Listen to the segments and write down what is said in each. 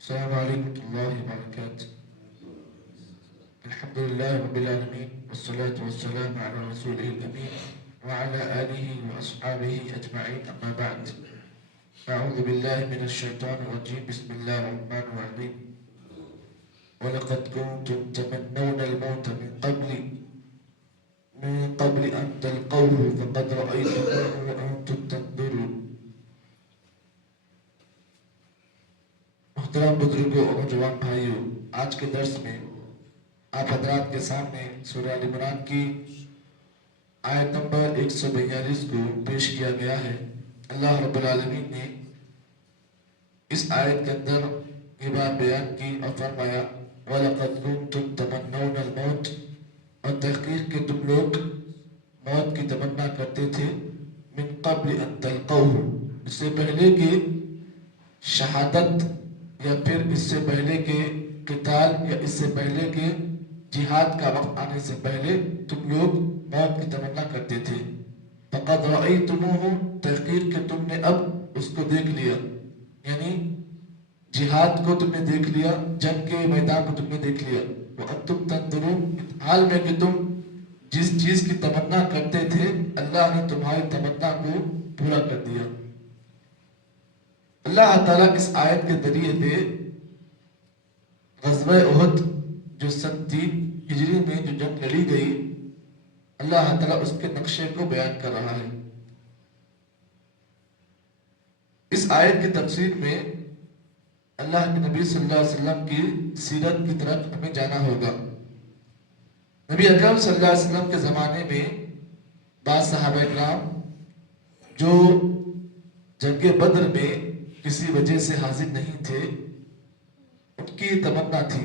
السلام عليكم ورحمة الله وبركاته. الحمد لله رب العالمين والصلاة والسلام على رسوله الأمين وعلى آله وأصحابه أجمعين، أما بعد. أعوذ بالله من الشيطان الرجيم. بسم الله الرحمن الرحيم. ولقد كنتم تمنون الموت من قبل أن تلقوه فقد رأيتموه وأنتم تنظرون. محترم بزرگوں اور نوجوان بھائیوں، آج کے درس میں آپ حضرات کے سامنے سورہ آل عمران کی آیت نمبر 142 کو پیش کیا گیا ہے۔ اللہ رب العالمین نے اس آیت کے اندر یہ بات بیان کی اور فرمایا وَلَقَدْ كُنْتُمْ تَمَنَّوْنَ الْمَوْتِ، اور تحقیق کہ تم لوگ موت کی تمنا کرتے تھے، من قبل ان تلقوه، اس سے پہلے کہ شہادت یا پھر اس سے پہلے کہ قتال یا اس سے پہلے کہ جہاد کا وقت آنے سے پہلے تم لوگ موت کی تمنا کرتے تھے۔ فقد رأیتموہ، تحقیق کہ تم نے اب اس کو دیکھ لیا، یعنی جہاد کو تم نے دیکھ لیا، جنگ کے میدان کو تم نے دیکھ لیا۔ وَأَنْتُمْ تَنْظُرُونَ، حال میں کہ تم جس چیز کی تمنا کرتے تھے اللہ نے تمہاری تمنا کو پورا کر دیا۔ اللہ تعالیٰ اس آیت کے ذریعے سے غزوہ احد جو سن 3 ہجری میں جو جنگ لڑی گئی، اللہ تعالیٰ اس کے نقشے کو بیان کر رہا ہے۔ اس آیت کی تفسیر میں اللہ کے نبی صلی اللہ علیہ وسلم کی سیرت کی طرف ہمیں جانا ہوگا۔ نبی اکرم صلی اللہ علیہ وسلم کے زمانے میں بعض صحابہ کرام جو جنگ بدر میں کسی وجہ سے حاضر نہیں تھے، ان کی تمنا تھی،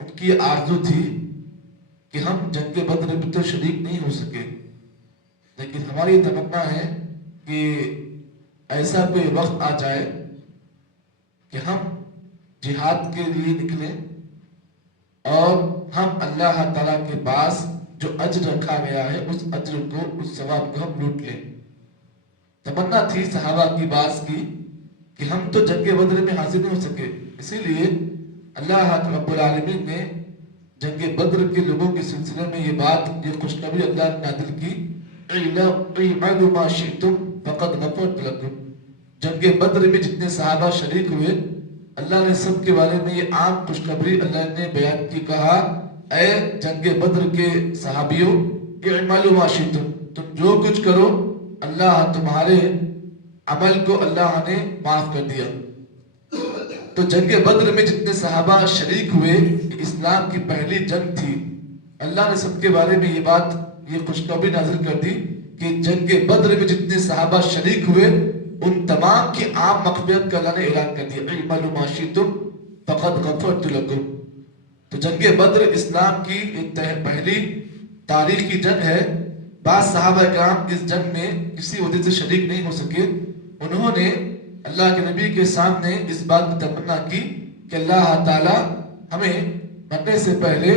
ان کی آرزو تھی کہ ہم جنگ بدر میں تو شریک نہیں ہو سکے، لیکن ہماری تمنا ہے کہ ایسا کوئی وقت آ جائے کہ ہم جہاد کے لیے نکلیں اور ہم اللہ تعالیٰ کے پاس جو اجر رکھا گیا ہے اس اجر کو، اس ثواب کو ہم لوٹ لیں۔ تمنا تھی صحابہ کی باز کی کہ ہم تو جنگ بدر میں حاضر نہیں ہو سکے، اسی لیے اللہ رب العالمین نے جنگ بدر کے لوگوں کے سلسلے میں یہ بات، یہ خوشخبری اللہ نے نازل کی، اعملوا ما شئتم فقد غفرت لکم۔ جنگ بدر میں جتنے صحابہ شریک ہوئے، اللہ نے سب کے بارے میں یہ عام خوشخبری اللہ نے بیان کی، کہا اے جنگ بدر کے صحابیوں، اعملوا ما شئتم، تم جو کچھ کرو اللہ تمہارے عمل کو اللہ نے معاف کر دیا۔ تو جنگ بدر میں جتنے صحابہ شریک ہوئے، اسلام کی پہلی جنگ تھی، اللہ نے سب کے بارے میں یہ بات، یہ خوشخبری نازل کر دی کہ جنگ بدر میں جتنے صحابہ شریک ہوئے ان تمام کی عام مغفرت کا اللہ نے اعلان کر دیا، اعملوا ما شئتم فقد غفرت لکم۔ تو جنگ بدر اسلام کی پہلی تاریخی جنگ ہے۔ بعض صحابہ کرام اس جنگ میں کسی وجہ سے شریک نہیں ہو سکے، انہوں نے اللہ کے نبی کے سامنے اس بات کی تمنا کی کہ اللہ تعالیٰ ہمیں مرنے سے پہلے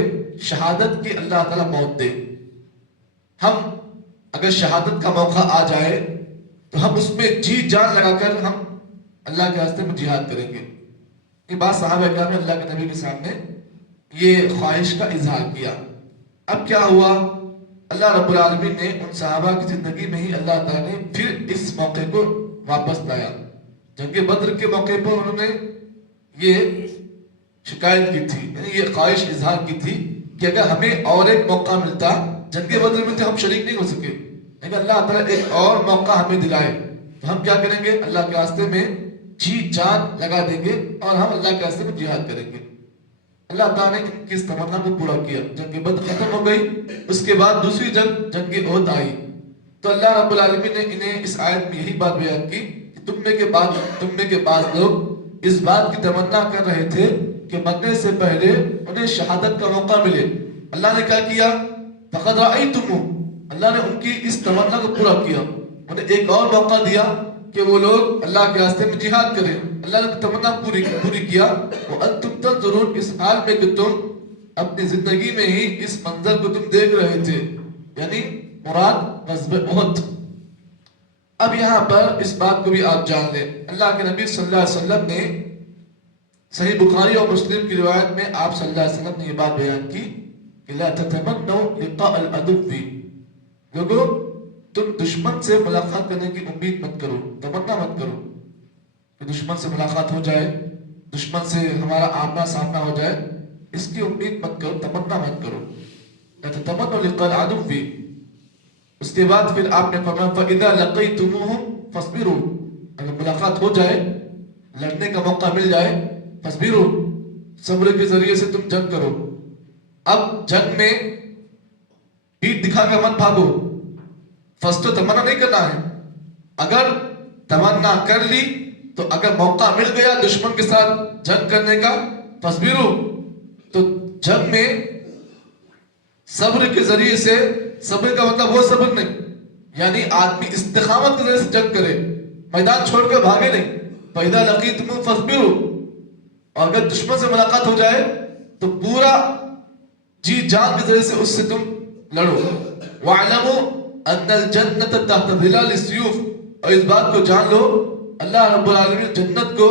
شہادت کی اللہ تعالیٰ موت دے، ہم اگر شہادت کا موقع آ جائے تو ہم اس میں جی جان لگا کر ہم اللہ کے راستے میں جہاد کریں گے۔ یہ بات صحابہ کرام نے اللہ کے نبی کے سامنے یہ خواہش کا اظہار کیا۔ اب کیا ہوا، اللہ رب العالمین نے ان صحابہ کی زندگی میں ہی اللہ تعالیٰ نے پھر اس موقع کو واپس لایا۔ جنگ بدر کے موقع پر انہوں نے یہ شکایت کی تھی، یعنی یہ خواہش اظہار کی تھی کہ اگر ہمیں اور ایک موقع ملتا، جنگ بدر میں تو ہم شریک نہیں ہو سکے، لیکن اللہ تعالیٰ ایک اور موقع ہمیں دلائے تو ہم کیا کریں گے، اللہ کے راستے میں جی جان لگا دیں گے اور ہم اللہ کے راستے میں جہاد کریں گے۔ اللہ تعالیٰ نے ان کی اس تمنا کو پورا کیا، جنگ بدر ختم ہو گئی، اس کے بعد دوسری جنگ احد آئی۔ تو اللہ رب العالمین نے انہیں اس آیت میں یہی بات بیان کی کہ تم میں کے بعض لوگ اس بات کی تمنا کر رہے تھے کہ مرنے سے پہلے انہیں شہادت کا موقع ملے، اللہ نے کیا کیا، فقد رأیتموہ، اللہ نے ان کی اس تمنا کو پورا کیا، انہیں ایک اور موقع دیا کہ وہ لوگ اللہ کے راستے میں جہاد کریں، اللہ نے تمنا پوری کیا۔ وَأَنْتُمْ تَنْظُرُونَ، اس حال میں کہ تم اپنی زندگی میں ہی اس منظر کو تم دیکھ رہے تھے، یعنی مراد غزوہ احد۔ اب یہاں پر اس بات کو بھی آپ جان لیں، اللہ کے نبی صلی اللہ علیہ وسلم نے صحیح بخاری اور مسلم کی روایت میں آپ صلی اللہ علیہ وسلم نے یہ بات بیان کی کہ لا تتمنوا لقاء العدو، لوگوں تم دشمن سے ملاقات کرنے کی امید مت کرو، تمنا مت کرو کہ دشمن سے ملاقات ہو جائے، دشمن سے ہمارا آمنا سامنا ہو جائے، اس کی امید مت کرو، تمنا مت کرو. لا تتمنوا لقاء العدو. اس کے بعد پھر آپ نے فرمایا فَإِذَا لَقِيتُمُوهُمْ فَاصْبِرُوا، اگر ملاقات ہو جائے، لڑنے کا موقع مل جائے، فَاصْبِرُوا، صبر کے ذریعے سے تم جنگ کرو. اب جنگ میں پیٹھ دکھا کر مت بھاگو، فرسٹ تو تمنا نہیں کرنا ہے. اگر تمنا کر لی تو اگر موقع مل گیا دشمن کے ساتھ جنگ کرنے کا، فَاصْبِرُوا، تو جنگ میں صبر کے ذریعے سے، صبر کا مطلب وہ صبر نہیں، یعنی آدمی استقامت کے ذریعے سے جنگ کرے، میدان چھوڑ کر بھاگے نہیں. فَإِذَا لَقِيتُمُوهُمْ فَاصْبِرُوا، اور اگر دشمن سے ملاقات ہو جائے تو پورا جی جان کے ذریعے سے اس سے تم لڑو. وَاعْلَمُوا أَنَّ الْجَنَّةَ تَحْتَ ظِلَالِ السُّيُوفِ، اور اس بات کو جان لو اللہ رب العالمین نے جنت کو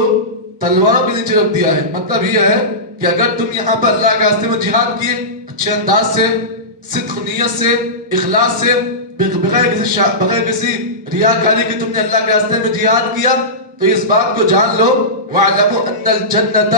تلواروں کے نیچے رکھ دیا ہے. مطلب یہ ہے کہ اگر تم یہاں پر اللہ کے راستے میں جہاد کیے اچھے انداز سے، صدق نیت سے، اخلاص سے، بغیر کسی ریاکاری کے تم نے اللہ کے راستے میں جہاد کیا، تو اس بات کو جان لو وَاعْلَمُوا أَنَّ الْجَنَّةَ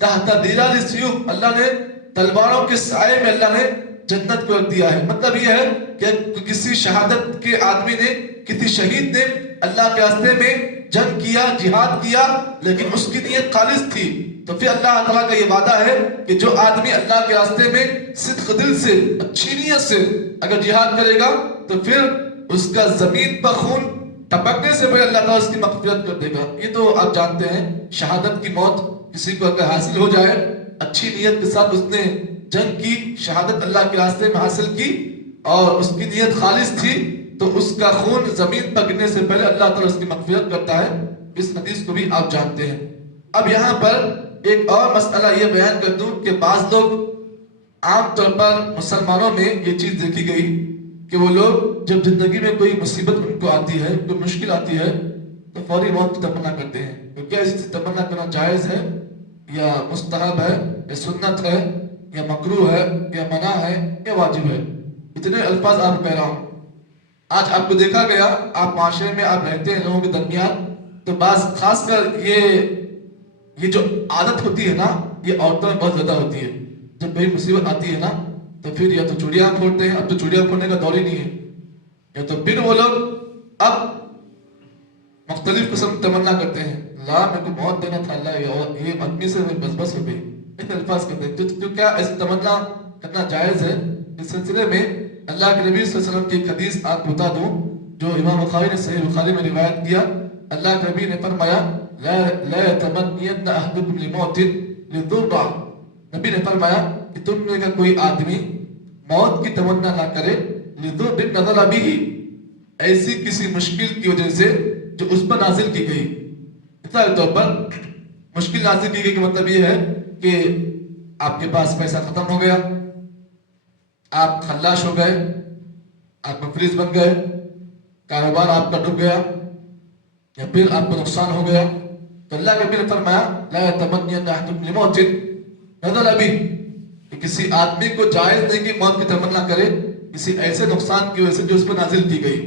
تَحْتَ ظِلَالِ السُّيُوفِ، اللہ نے تلواروں کے سائے میں اللہ نے جنت کو رکھ دیا ہے. مطلب یہ ہے کہ کسی شہادت کے آدمی نے، کسی شہید نے اللہ کے راستے میں جنگ کیا، جہاد کیا، لیکن اس کی نیت خالص تھی، تو پھر اللہ تعالیٰ کا یہ وعدہ ہے کہ جو آدمی اللہ کے راستے میں صدق دل سے، اچھی نیت سے اگر جہاد کرے گا تو پھر اس کا زمین پر خون ٹپکنے سے پہلے اللہ تعالیٰ اس کی مغفرت کر دے گا. یہ تو آپ جانتے ہیں شہادت کی موت کسی کو اگر حاصل ہو جائے، اچھی نیت کے ساتھ اس نے جنگ کی، شہادت اللہ کے راستے میں حاصل کی اور اس کی نیت خالص تھی، تو اس کا خون زمین پر گرنے سے پہلے اللہ تعالیٰ اس کی مغفرت کرتا ہے. اس حدیث کو بھی آپ جانتے ہیں. اب یہاں پر ایک اور مسئلہ یہ بیان کر دوں کہ بعض لوگ، عام طور پر مسلمانوں میں یہ چیز دیکھی گئی کہ وہ لوگ جب زندگی میں کوئی مصیبت ان کو آتی ہے، کوئی مشکل آتی ہے، تو فوری موت کی تمنا کرتے ہیں. تو کیا اس سے تمنا کرنا جائز ہے یا مستحب ہے یا سنت ہے یا مکروہ ہے یا منع ہے یا واجب ہے؟ اتنے الفاظ آپ کہہ رہا ہوں. آج آپ کو دیکھا گیا، آپ معاشرے میں آپ رہتے ہیں لوگوں کے درمیان، تو بعض خاص کر یہ جو عادت ہوتی ہے نا، یہ عورتوں میں بہت زیادہ ہوتی ہے. جب کوئی مصیبت آتی ہے نا تو پھر یا تو چوڑیاں پھوڑتے ہیں، اب تو چوڑیاں پھوڑنے کا دور ہی نہیں ہے، یا تو پھر وہ لوگ اب مختلف قسم کی تمنا کرتے ہیں، لا میرے کو موت دینا تھا اللہ، یہ آدمی سے بس ہو گئی، اتنے الفاظ کرتے ہیں. تو کیا ایسی تمنا کرنا جائز ہے؟ اس سلسلے میں اللہ کے نبی صلی اللہ علیہ وسلم کی ایک حدیث آپ بتا دوں جو امام بخاری نے صحیح بخاری میں روایت کیا. اللہ کے نبی نے فرمایا لا يتمنين احدكم لموت للضر، نبی نے فرمایا کہ تم میں کا کوئی آدمی موت کی تمنا نہ کرے، لضر نزل به، ایسی کسی مشکل کی وجہ سے جو اس پر نازل کی گئی. مثال طور پر مشکل نازل کی گئی کا مطلب یہ ہے کہ آپ کے پاس پیسہ ختم ہو گیا، آپ خلاش ہو گئے، آپ مفلس بن گئے، کاروبار آپ کا ڈوب گیا، یا پھر آپ کو نقصان ہو گیا، تو اللہ کے نبی نے فرمایا لا يتمنين احدكم لموت نزل به، کہ کسی آدمی کو جائز نہیں کہ موت کی تمنا کرے کسی ایسے نقصان کی وجہ سے جو اس پر نازل کی گئی.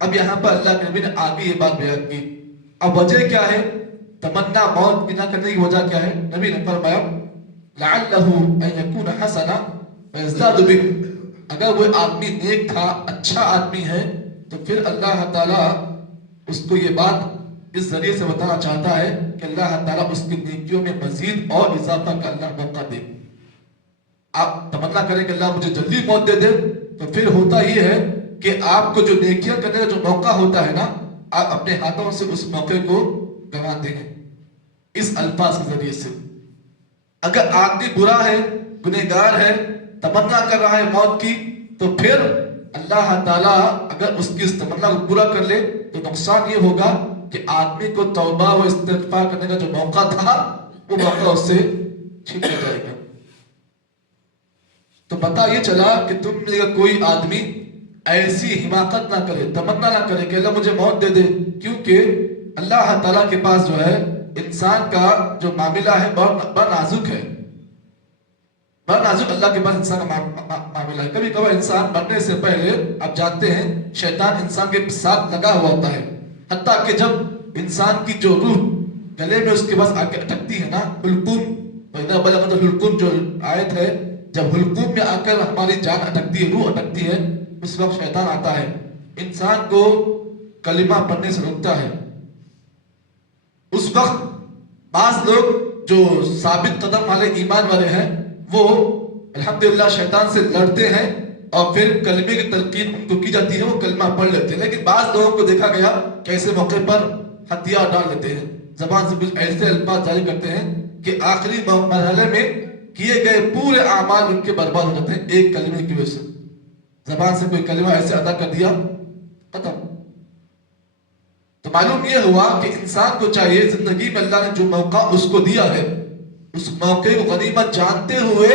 اب یہاں پر اللہ کے نبی نے آگے یہ بات بیان کی. اب وجہ کیا ہے تمنا موت کی نہ کرنے کی وجہ کیا ہے؟ نبی نے فرمایا لعله ان يكون حسنا فيزداد به، اگر وہ آدمی نیک تھا، اچھا آدمی ہے، تو پھر اللہ تعالیٰ اس کو یہ بات اس ذریعے سے بتانا چاہتا ہے کہ اللہ تعالیٰ اس کی نیکیوں میں مزید اور اضافہ کا اللہ موقع دے. آپ تمنا کریں کہ اللہ مجھے جلدی موت دے دے، تو پھر ہوتا یہ ہے کہ آپ کو جو نیکیاں کرنے کا جو موقع ہوتا ہے نا، آپ اپنے ہاتھوں سے اس موقع کو گنواتے ہیں اس الفاظ کے ذریعے سے. اگر آدمی برا ہے، گنہگار ہے، تمنا کر رہا ہے موت کی، تو پھر اللہ تعالیٰ اگر اس کی اس تمنا کو پورا کر لے تو نقصان یہ ہوگا کہ آدمی کو توبہ و استغفار کرنے کا جو موقع تھا وہ موقع اس سے چھین لیا جائے گا. تو پتہ یہ چلا کہ تم میں کا کوئی آدمی ایسی حماقت نہ کرے، تمنا نہ کرے کہ اللہ مجھے موت دے دے، کیونکہ اللہ تعالیٰ کے پاس جو ہے انسان کا جو معاملہ ہے بڑا نازک ہے، بڑا نازک اللہ کے پاس انسان کا معاملہ ہے۔ کبھی کبھار انسان مرنے سے پہلے آپ جانتے ہیں شیطان انسان کے ساتھ لگا ہوا ہوتا ہے، حتیٰ کہ جب انسان کی جو روح گلے میں اس کے پاس آ کے اٹکتی ہے نا، حلقوم وَإِذَا بَلَغَتِ الْحُلْقُومَ جو آیت ہے، جب حلقوم میں آ کر ہماری جان اٹکتی ہے، روح اٹکتی ہے، اس وقت شیطان آتا ہے، انسان کو کلمہ پڑھنے سے روکتا ہے۔ اس وقت بعض لوگ جو ثابت قدم والے ایمان والے ہیں وہ الحمدللہ شیطان سے لڑتے ہیں اور پھر کلمے کی تلقین ان کو کی جاتی ہے، وہ کلمہ پڑھ لیتے ہیں، لیکن بعض لوگوں کو دیکھا گیا کہ ایسے موقع پر ہتھیار ڈال لیتے ہیں، زبان سے کچھ ایسے الفاظ جاری کرتے ہیں کہ آخری مرحلے میں کیے گئے پورے اعمال ان کے برباد ہو جاتے ہیں ایک کلمے کی وجہ سے۔ زبان سے کوئی کلمہ ایسے ادا کر دیا، ختم۔ تو معلوم یہ ہوا کہ انسان کو چاہیے زندگی میں اللہ نے جو موقع اس کو دیا ہے، اس موقع کو غنیمت جانتے ہوئے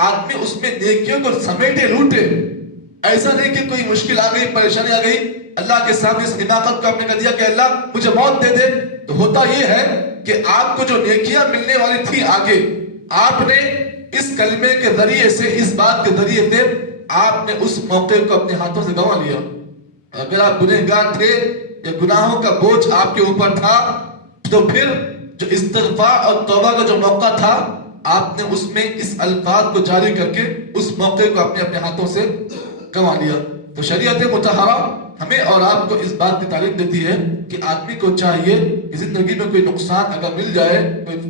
آدمی اس میں نیکیوں کو سمیٹے لوٹے۔ ایسا نہیں کہ کوئی مشکل آ گئی، پریشانی آ گئی، اللہ کے سامنے اس حماقت کو آپ نے کہہ دیا کہ اللہ مجھے موت دے دے۔ تو ہوتا یہ ہے کہ آپ کو جو نیکیاں ملنے والی تھی آگے، آپ نے اس کلمے کے ذریعے سے، اس بات کے ذریعے سے آپ نے اس موقع کو اپنے ہاتھوں سے گنوا لیا۔ اگر آپ گنہگار تھے یا گناہوں کا بوجھ آپ کے اوپر تھا تو پھر جو استغفار اور توبہ کا جو موقع تھا آپ نے اس میں اس الفاظ کو جاری کر کے اس موقع کو اپنے ہاتھوں سے گنوا لیا۔ تو شریعت مطہرہ ہمیں اور آپ کو اس بات کی تعلیم دیتی ہے کہ آدمی کو چاہیے کہ زندگی میں کوئی نقصان اگر مل جائے،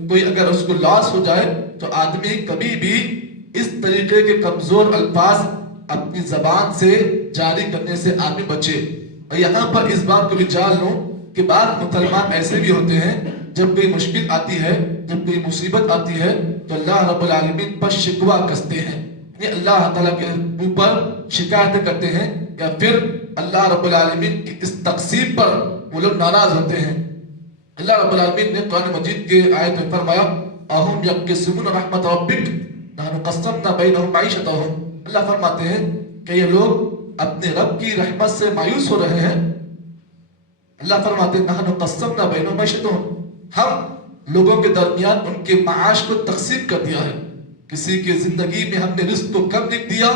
کوئی اگر اس کو لاس ہو جائے، تو آدمی کبھی بھی اس طریقے کے کمزور الفاظ اپنی زبان سے جاری کرنے سے آدمی بچے۔ اور یہاں پر اس بات کو بھی جان لوں کہ بعض مسلمان ایسے بھی ہوتے ہیں جب کوئی مشکل آتی ہے، جب کوئی مصیبت آتی ہے تو اللہ رب العالمین پر شکوہ کستے ہیں، یعنی اللہ تعالیٰ کے اوپر شکایتیں کرتے ہیں، یا پھر اللہ رب العالمین کی اس تقسیم پر وہ لوگ ناراض ہوتے ہیں۔ اللہ رب العالمین نے قرآن مجید کے آیت میں فرمایا اَهُمْ يَقْسِمُونَ رَحْمَتَ رَبِّكَ نَحْنُ قَسَّمْنَا بَيْنَهُمْ مَعِيشَتَهُمْ۔ اللہ فرماتے ہیں کہ یہ لوگ اپنے رب کی رحمت سے مایوس ہو رہے ہیں۔ اللہ فرماتے ہیں نحن قسمنا بینہم معیشتہم، ہم لوگوں کے درمیان ان کے معاش کو تقسیم کر دیا ہے۔ کسی کی زندگی میں ہم نے رزق کو کم لکھ دیا،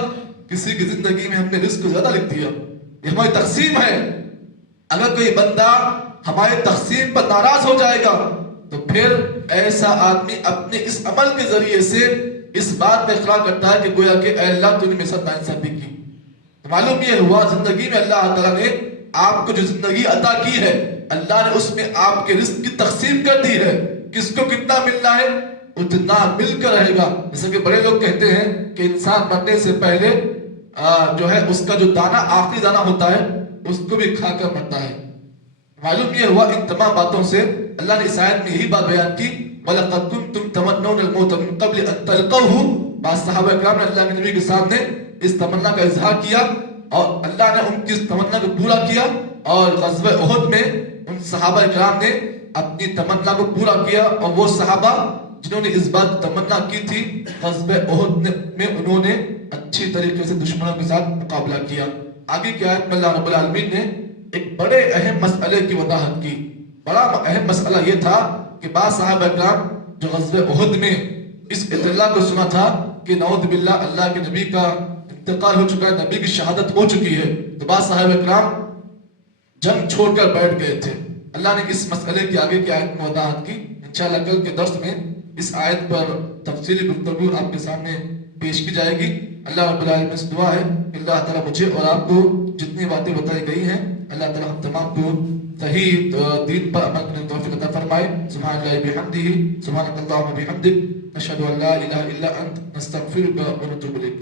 کسی کی زندگی میں ہم نے رزق کو زیادہ لکھ دیا، یہ ہماری تقسیم ہے۔ اگر کوئی بندہ ہماری تقسیم پر ناراض ہو جائے گا تو پھر ایسا آدمی اپنے اس عمل کے ذریعے سے اس بات پہ اقرار کرتا ہے کہ گویا کہ اے اللہ تو نے میرے ساتھ ناانصافی کی۔ تو معلوم یہ ہوا زندگی میں اللہ تعالیٰ نے آپ کو جو زندگی عطا کی ہے، اللہ نے اس میں آپ کے رزق کی تقسیم کر دی ہے، کس کو کتنا ملنا ہے اتنا مل کر رہے گا۔ جیسے کہ بڑے لوگ کہتے ہیں کہ انسان مرنے سے پہلے جو ہے اس کا جو دانہ آخری دانہ ہوتا ہے اس کو بھی کھا کر مرتا ہے۔ معلوم یہ ہوا ان تمام باتوں سے اللہ نے اس آیت میں یہی بات بیان کی وَلَقَدْ كُنْتُمْ تَمَنَّوْنَ الْمَوْتَ مِنْ قَبْلِ أَنْ تَلْقَوْهُ۔ بعض صحابہ کرام نے اللہ کے نبی کے سامنے اس تمنا کا اظہار کیا اور اللہ نے ان کی اس تمنا کو پورا کیا، اور غزوہ احد میں ان صحابہ کرام نے اپنی تمنا کو پورا کیا، اور وہ صحابہ جنہوں نے اس بات تمنا کی تھی غزوہ احد میں انہوں نے اچھی طریقے سے دشمنوں کے ساتھ مقابلہ کیا۔ آگے کی آیت میں اللہ رب العالمین نے ایک بڑے اہم مسئلے کی وضاحت کی۔ بڑا اہم مسئلہ یہ تھا کہ بعض صحابہ کرام جو غزوہ احد میں اس اطلاع کو سنا تھا کہ نعوذ باللہ اللہ کے نبی کا انتقال ہو چکا ہے، نبی کی شہادت ہو چکی ہے، تو بعض صحابہ کرام جنگ چھوڑ کر بیٹھ گئے تھے۔ اللہ نے اس مسئلے کی آگے کی آیت میں وضاحت کی۔ انشاءاللہ کل کے درس میں اس آیت پر تفصیلی گفتگو آپ کے سامنے پیش کی جائے گی۔ اللہ رب العالمین سے دعا ہے کہ اللہ تعالیٰ مجھے اور آپ کو جتنی باتیں بتائی گئی ہیں اللہ تعالیٰ ہم تمام کو صحیح دین پر عمل کرنے کی توفیق عطا فرمائے۔ سبحان اللہ بحمدہ، سبحانک اللہم بحمدک، نشہد ان لا الہ الا انت، نستغفرک ونتوب الیک۔